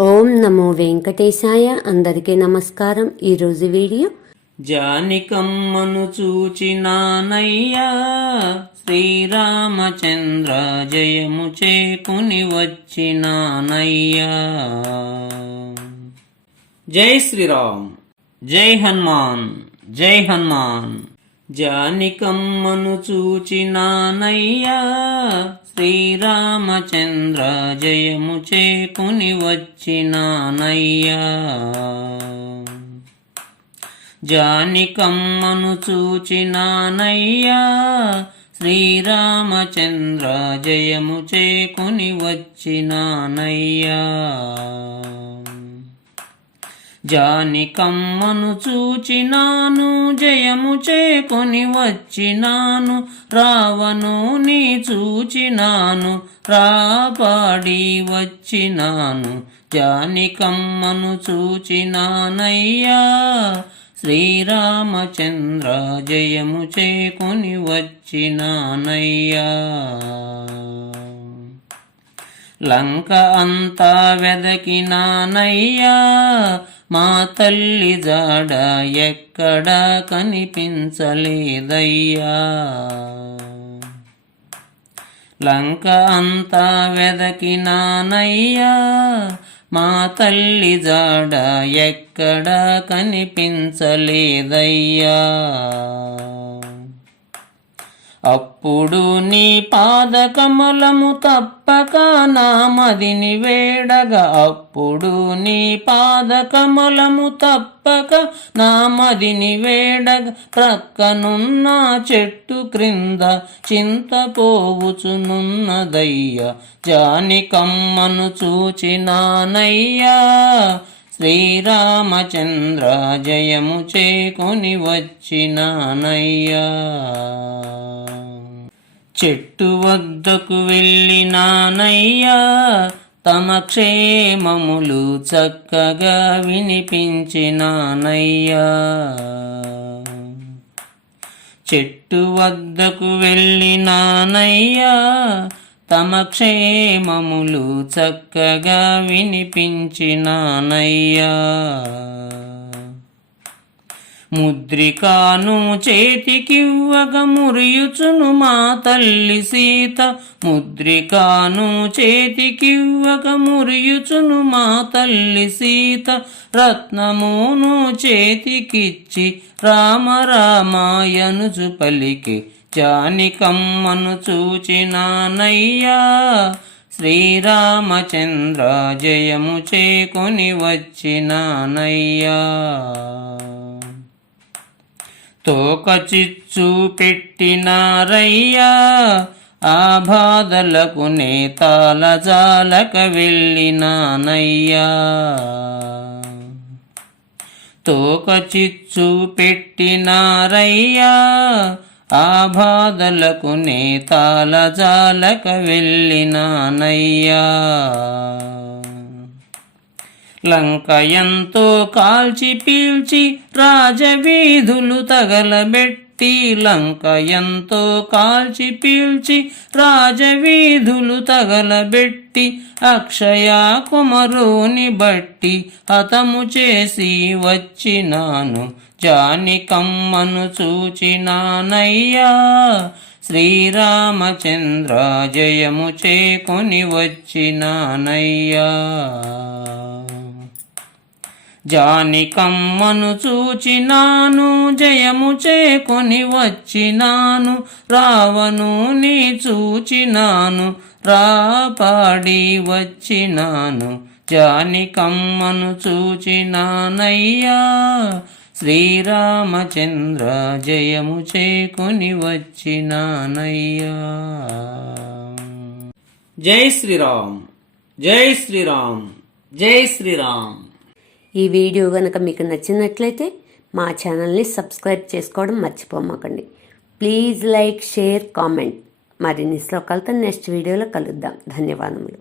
ఓం నమో వెంకటేశాయ. అందరికీ నమస్కారం. ఈరోజు వీడియో జానికమ్మను చూచినానయ్యా శ్రీరామచంద్ర జయము చేకుని వచ్చినానయ్యా. జై శ్రీరామ్. జై హనుమాన్. జై హనుమాన్. జానికమ్మను చూచినానయ్యా శ్రీరామచంద్ర జయము చేకుని వచ్చినానయ్యా. జానికమ్మను చూచినానయ్యా శ్రీరామచంద్ర జయము చేకుని వచ్చినానయ్యా. జానికమ్మను చూచినాను జయము చేకొని వచ్చినాను రావను నీ చూచినాను రాపాడి వచ్చినాను. జానికమ్మను చూచినానయ్యా శ్రీరామచంద్ర జయము చేకొని వచ్చినానయ్యా. లంక అంతా వెదకినానయ్యా మా తల్లి జాడ ఎక్కడా కనిపించలేదయ్యా. లంక అంతా వెదకినానయ్యా. మా తల్లి జాడ ఎక్కడా కనిపించలేదయ్యా. అప్పుడు నీ పాదకమలము తప్పక నా మదిని వేడగా. అప్పుడు నీ పాదకమలము తప్పక నామదిని వేడగా. ప్రక్కనున్న చెట్టు క్రింద చింతపోవుచునున్నదయ్యా. జానికమ్మను చూచినానయ్యా. శ్రీరామచంద్ర జయము చేకొని వచ్చినానయ్యా చెట్టు వద్దకు వెళ్ళినానయ్యా తమ క్షేమములు చక్కగా వినిపించినానయ్యా. చెట్టు వద్దకు వెళ్ళినానయ్యా తమ క్షేమములు చక్కగా వినిపించినానయ్యా. ముద్రికాను చేతికివ్వగ మురియుచును మా తల్లి సీత. ముద్రికాను చేతికివ్వగ మురియుచును మా తల్లి సీత. రత్నమును చేతికిచ్చి రామ రామాయనుజు పలికి జానికమ్మను చూచినానయ్యా. శ్రీరామచంద్ర జయము చేకొని వచ్చినానయ్యా. తోక చిచ్చు పెట్టినారయ్యా. ఆ బాధలకు నేతాల జాలక వెళ్ళినానయ్యా. తోక చిచ్చు పెట్టినారయ్యా. ఆ బాధలకు నేతాల జాలక వెళ్ళినానయ్యా లంక ఎంతో కాల్చి పీల్చి రాజవీధులు తగలబెట్టి లంక ఎంతో కాల్చి పీల్చి రాజవీధులు తగలబెట్టి అక్షయ కుమరుని బట్టి హతము చేసి వచ్చినాను. జానికమ్మను చూచినానయ్యా శ్రీరామచంద్ర జయము చేకొని వచ్చినానయ్యా. జానికమ్మను చూచినాను జయము చేకొని వచ్చినాను రావను నీ చూచినాను రాపాడి వచ్చినాను జానికమ్మను చూచినానయ్యా. శ్రీరామచంద్ర జయము చేకొని వచ్చినానయ్యా. జై శ్రీరామ్ జై శ్రీరామ్ జై శ్రీరామ్. ఈ వీడియో కనుక మీకు నచ్చినట్లయితే మా ఛానల్ని సబ్స్క్రైబ్ చేసుకోవడం మర్చిపోమాకండి. Please like share comment. మరిన్ని శ్లోకాలతో నెక్స్ట్ వీడియోలో కలుద్దాం. ధన్యవాదములు.